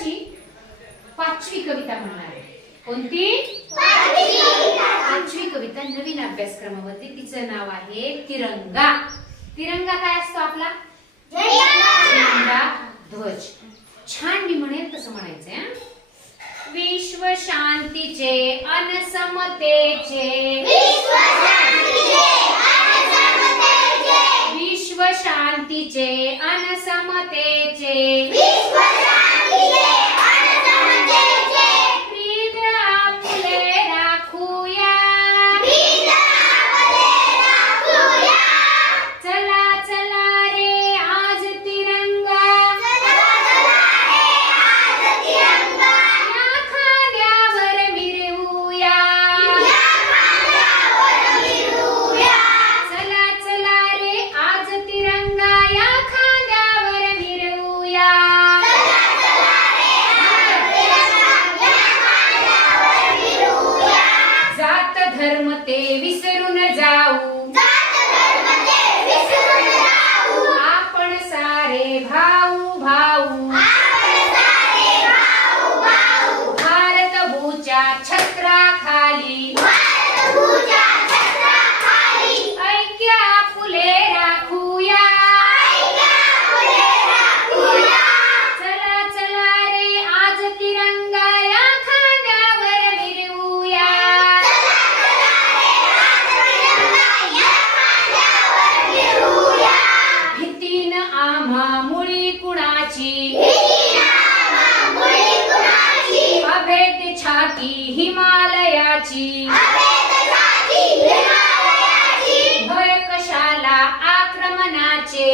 वर्गाची 5वी कविता म्हणणार आहे. कोणती? 5वी कविता नवीन अभ्यासक्रमामध्ये. तिचं नाव आहे तिरंगा. तिरंगा काय असतो आपला? झेंडा, ध्वज. छान मी म्हणेल तसं म्हणायचंय. विश्व शांतीचे अन समतेचे, विश्व शांतीचे अन समतेचे, प्रीत आपुले राखूया, चला चला रे आज तिरंगा, या खांद्यावर मिरवूया, चला चला रे आज तिरंगा, या खांद्यावर मिरवूया. जात धर्म ते विसरून जाऊ, आपण सारे भाऊ भाऊ, भारत भूच्या छत्राखाली, ऐक्या फुले राखूया, चला चला रे आज तिरंगा, या खांद्यावर मिरवूया. भीतीन आम्हा मुळी कुणाची, अभेद छाती हिमालयाची, भय कशाला आक्रमणाचे,